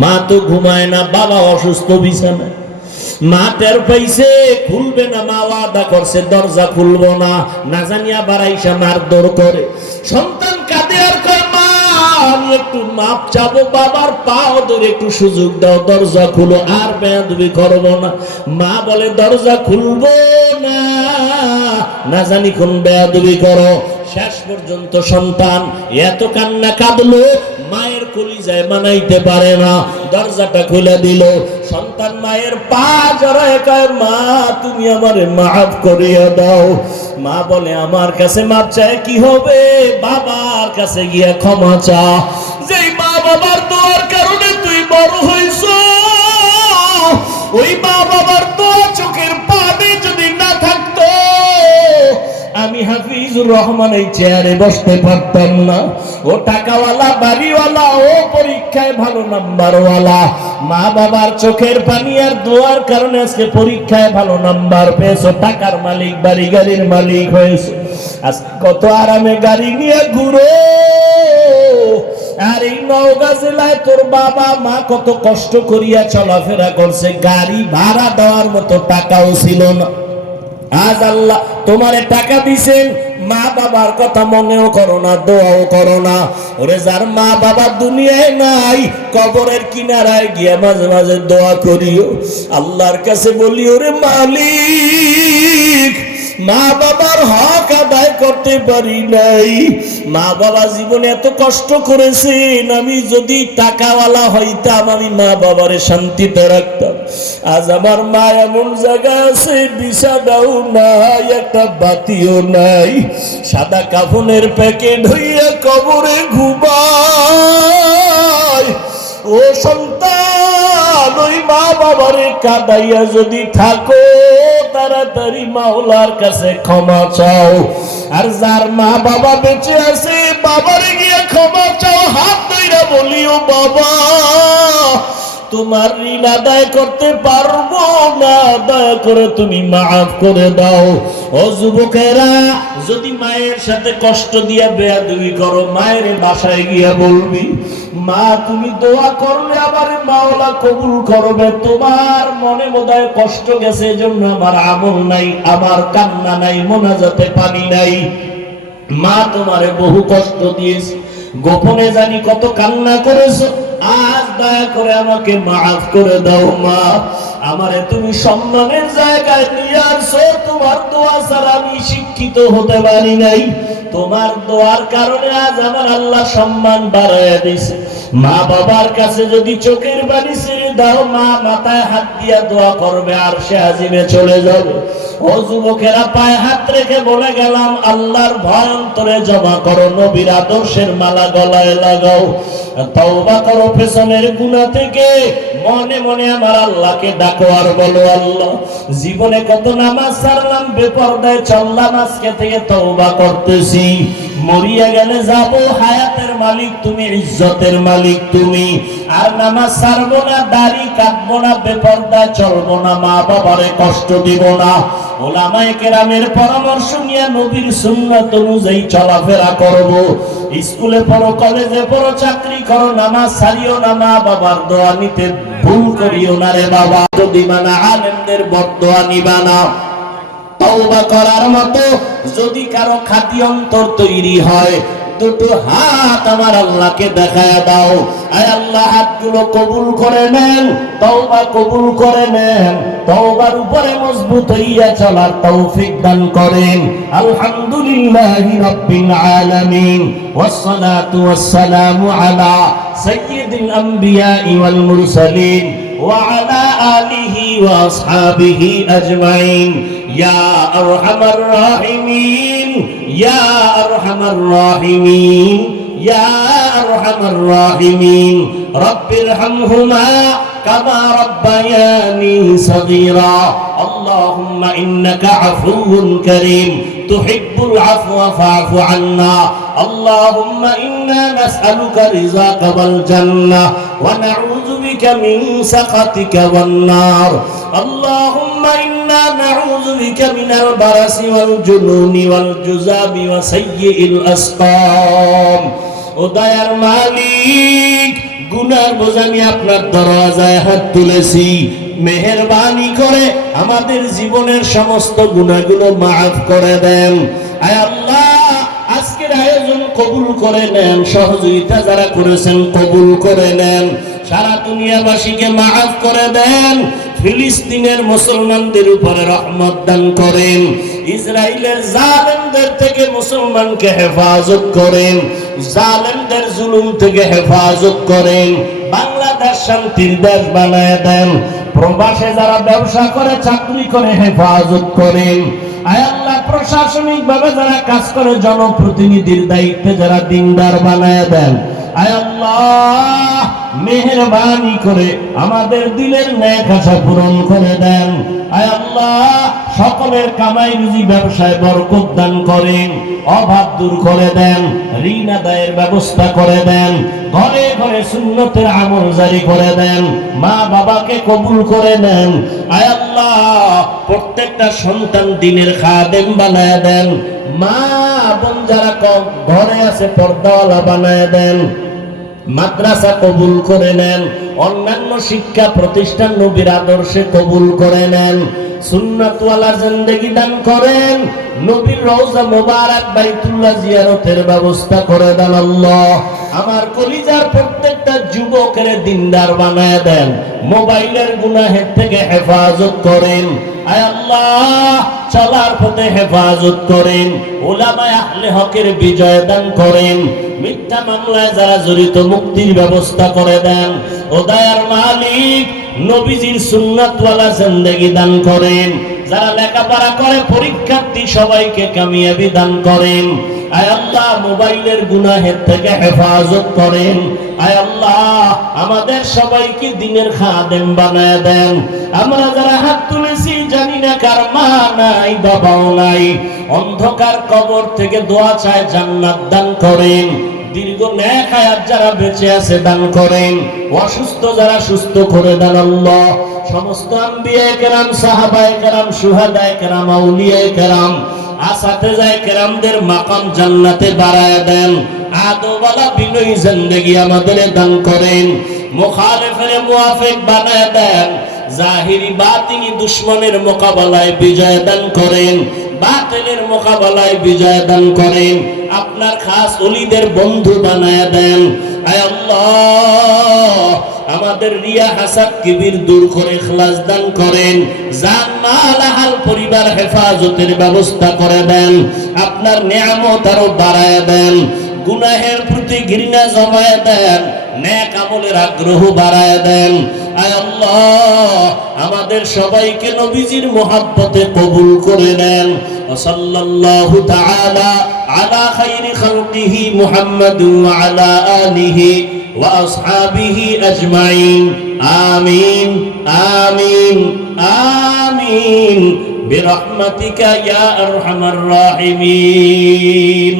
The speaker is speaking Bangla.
মা তো ঘুমায় না, বাবা অসুস্থ বিছানায়। মা টের পাইছে খুলবে না, মা ওয়াদা করছে দরজা খুলবো না, না জানিয়া বাড়াইসা মারধর করে। সন্তান কাঁদে আর কয় মা আমি একটু মাপ চাবো, বাবার পাও ধরে একটু সুযোগ দাও, দরজা খুলো, আর বেয়াদবি করবো না। মা বলে দরজা খুলবো না, না জানি কোন বেয়াদবি করো। শেষ পর্যন্ত সন্তান এত কান্না কাঁদলো, মায়ের কলিজায় মানাইতে পারে না, দরজাটা খুলে দিল। সন্তান মায়ের পা জড়ায় কয় মা তুমি আমারে মাফ করিয়া দাও। মা বলে আমার কাছে মাপ চায় কি হবে, বাবার কাছে গিয়া ক্ষমা চা। যেই মা বাবার দোয়ার কারণে তুই বড় হইছো, ওই মা বাবার দোয়া চোখের পানি যদি না থাকতো আমি হাফিজুর রহমান এই চেয়ারে বসতে পারতাম না। ও টাকাওয়ালা, বাড়িওয়ালা, ও পরীক্ষায় ভালো নাম্বারওয়ালা। মা বাবার চোখের পানি আর দোয়ার কারণে আজকে পরীক্ষায় ভালো নাম্বার পেয়েছো, টাকার মালিক, বাড়ি গাড়ির মালিক হয়েছে। আজ কত আরামে গাড়ি নিয়ে ঘুরো। আর এই নওগাঁ জেলায় তোর বাবা মা কত কষ্ট করিয়া চলাফেরা করছে, গাড়ি ভাড়া দেওয়ার মতো টাকাও ছিল না। আজ আল্লাহ তোমারে টাকা দিছেন, মা বাবার কথা মনেও করো না, দোয়াও করো না। ওরে যার মা বাবা দুনিয়ায় নাই, কবরের কিনারায় গিয়ে মাঝে মাঝে দোয়া করিও, আল্লাহর কাছে বলি ওরে মালিক মা বাবার হক আদায় করতে পারি নাই, মা বাবা জীবনে এত কষ্ট করেছেন, আমি যদি টাকাওয়ালা হইতাম আমি মা বাবারে শান্তিতে রাখতাম। আজ আমার মা এমন জায়গা আছে, বিছানাও নাই, একটা বাতিও নাই, সাদা কাফনের প্যাকেট হইয়া কবরে ঘুমায়। ও সন্তান ওই মা বাবারে কাঁদাইয়া যদি থাকো, তাড়াতাড়ি মাওলার কাছে ক্ষমা চাও। আর যার মা বাবা বেঁচে আছে বাবারে গিয়ে ক্ষমা চাও, হাত ধইরা বলিও বাবা তোমার ঋণ আদায় করতে পারবো না, দয়া করে তুমি মাফ করে দাও। ও যুবকেরা, যদি মায়ের সাথে কষ্ট দিয়া বেয়াদবি করো, মায়ের বাসায় গিয়া বলবি মা তুমি দোয়া করলে আমার মাওলা কবুল করবে, তোমার মনে বোধহয় কষ্ট গেছে এজন্য আমার আমল নাই, আমার কান্না নাই, মোনাজাতে পানি নাই। মা তোমারে বহু কষ্ট দিয়েছে, গোপনে জানি কত কান্না করেছো, আজ দয়া করে আমাকে মাফ করে দাও মা। আমারে তুমি সম্মানের জায়গায় নিয়ে আসছো, তোমার দোয়া ছাড়া আমি শিক্ষিত হতে পারি নাই, তোমার দোয়ার কারণে আজ আমার আল্লাহ সম্মান বাড়াইয়া দিয়েছে। মা বাবার কাছে যদি চোখের পানি ছেড়ে দাও, মা মাথায় হাত দিয়া দোয়া করবে আর সে আজিমে চলে যাবে। ও যুবকেরা, পায়ে হাত রেখে বলে গেলাম আল্লাহর ভয় অন্তরে জমা করো, নবীর আদর্শের মালা গলায় লাগাও, তওবা করো পেছনের গুনাহ থেকে, মনে মনে আমার আল্লাহকে ডাকো আর বলো আল্লাহ জীবনে কত নামাজ ছাড়লাম, বেপরদায় চললাম, আজকে থেকে তওবা করতেছি, মরিয়া গেলে যাব, হায়াতের মালিক তুমি, ইজ্জতের মালিক তুমি, আর নামাজ ছাড়বো না, দাড়ি কাটবো না, বেপরদায় চলবো না, মা বাবারে কষ্ট দিব না। ওলামায়ে কেরামের পরামর্শ নিয়ে নবীর সুন্নাত অনুযায়ী চলাফেরা করব। স্কুলে পড়ো, কলেজে পড়ো, চাকরি করো, নামাজ ছাড়িও না, মা বাবার দোয়া নিতে ভুল করিও না রে বাবা। যদি মানা আলেমদের বদদোয়া নিবা না। তওবা করার মতো যদি কারো খাঁটি অন্তর তৈরি হয়, দুটো হাত আমার আল্লাহকে দেখায়া দাও, আয় আল্লাহ হাতগুলো কবুল করে নেন, তওবা কবুল করে নেন, তওবার উপরে মজবুত হইয়া চলার তৌফিক দান করেন। আলহামদুলিল্লাহি রাব্বিল আলামিন, ওয়াসসালাতু ওয়াসসালামু আলা সাইয়্যিদিল আমবিয়া ওয়াল মুরসালিন ওয়া আলা আলিহি ওয়া আসহাবিহি আজমাইন। ইয়া আরহামার রাহিমিন, ইয়া আরহামার রাহিমিন, ইয়া আরহামার রাহিমিন, রব্বিরহামহুমা কামা রাব্বায়ানি সগীরা। আল্লাহুম্মা ইন্নাকা আফুউন কারীম তুহিব্বুল আফওয়া ফা'ফু আন্না। আল্লাহুম্মা ইন্না নাসআলুকা রিযাকা ওয়াল জান্নাহ ওয়া নাউযু বিকা মিন সাখাতিকা ওয়ান নার। আল্লাহুম্মা ইন্না নাউযু বিকা মিনাল বারাসি ওয়াল জুনুনি ওয়াল জুযাবি ওয়া সাইয়্যিল আসকাম। ও দয়ার মালিক, গুনার বোঝা নিয়ে আপনার দরওয়াজায় হাত তুলেছি, মেহেরবানি করে আমাদের জীবনের সমস্ত গুনাহগুলো মাফ করে দেন। আয় আল্লাহ, আজকের আয়োজন কবুল করে নেন, সহযোগিতা যারা করেছেন কবুল করে নেন, সারা দুনিয়াবাসীকে মাফ করে দেন, ফিলিস্তিনের মুসলমানদের উপরে রহমত দান করেন, ইসরায়েলের জালেমদের থেকে মুসলমানকে হেফাজত করেন, জালেমদের জুলুম থেকে হেফাজত করেন, বাংলাদেশ শান্তির দেশ বানায় দেন, প্রবাসে যারা ব্যবসা করে চাকরি করে হেফাজত করেন। আয় আল্লাহ, প্রশাসনিক ভাবে যারা কাজ করে জনপ্রতিনিধির দায়িত্বে যারা দিনদার বানায় দেন। আয় আল্লাহ, মেহেরবানি করে আমাদের দিলের ন্যাক আশা পূরণ করে দেন। আয় আল্লাহ, সকলের কামাই রুজি ব্যবসায় বরকত দান করেন, অভাব দূর করে দেন, ঋণ আদায়ের ব্যবস্থা করে দেন, ঘরে ঘরে সুন্নতের আমল জারি করে দেন, মা বাবাকে কবুল করে নেন। আয় আল্লাহ, প্রত্যেকটা সন্তান দ্বীনের খাদেম বানায় দেন, মা বোন যারা ঘরে আছে পর্দাওয়ালা বানায় দেন, মাদ্রাসা কবুল করে নেন, অন্যান্য শিক্ষা প্রতিষ্ঠান নবীর আদর্শে কবুল করে নেন, সুন্নাতওয়ালা জিন্দেগি দান করেন, নবীর রওজা মোবারক বাইতুল্লাহ জিয়ারতের ব্যবস্থা করে দেন। আল্লাহ, আমার কলিজার প্রত্যেকটা যুবকের দিনদার বানায় দেন, মোবাইলের গুনাহের থেকে হেফাজত করেন। আয় আল্লাহ, চলার পথে হেফাজত করেন, উলামায়ে আহলে হকের বিজয় দান করেন, মিথ্যা মামলায় যারা জড়িত মুক্তির ব্যবস্থা করে দেন। ও দয়ার মালিক, নবীজির সুন্নাতওয়ালা জিন্দেগি দান করেন, যারা লেখাপড়া করে পরীক্ষার্থী সবাইকে কামিয়াবি দান করেন। আয় আল্লাহ, মোবাইলের গুনাহের থেকে হেফাজত করেন। আয় আল্লাহ, আমাদের সবাইকে দ্বীনের খাদেম বানায় দেন। আমরা যারা হাত তুলেছি জানি না কার মা নাই বাবাও নাই, অন্ধকার কবর থেকে দোয়া চায় জান্নাত দান করেন, দীর্ঘ নেক হায়াত যারা বেঁচে আছে দান করেন, অসুস্থ যারা সুস্থ করে দেন। আল্লাহ, সমস্ত আম্বিয়ায়ে কেরাম, সাহাবায়ে কেরাম, শুহাদায়ে কেরাম, আউলিয়ায়ে কেরাম, আসাতেজায়ে কেরামদের মাকাম জান্নাতে বাড়ায় দেন, আদওয়ালা বিনয়ী জিন্দেগি আমাদের দান করেন, মুখালিফের মুওয়াফিক বানায় দেন, জাহিরি বাতিনি দুশমনের মোকাবেলায় বিজয় দান করেন, বাতিলের মোকাবেলায় বিজয় দান করেন, আপনার খাস ওলিদের বন্ধু বানায় দেন। আয় আল্লাহ, আমাদের রিয়া হাসাদ কিবির দূর করে ইখলাস দান করেন, জান মাল আহল পরিবার হেফাজতের ব্যবস্থা করে দেন, আপনার নিয়ামত আরো বাড়ায় দেন, গুনাহের প্রতি ঘৃণা জমায় দেন, নেক আমলের আগ্রহ বাড়ায় দেন। আয় আল্লাহ, আমাদের সবাইকে নবীজির মুহাব্বতে কবুল করে নেন। সাল্লাল্লাহু তাআলা আলা খাইরি খালকিহি মুহাম্মাদুন ওয়া আলা আলিহি ওয়া আসহাবিহি আজমাইন। আমিন আমিন আমিন বিরহমাতিকা ইয়া আরহামার রাহিমিন।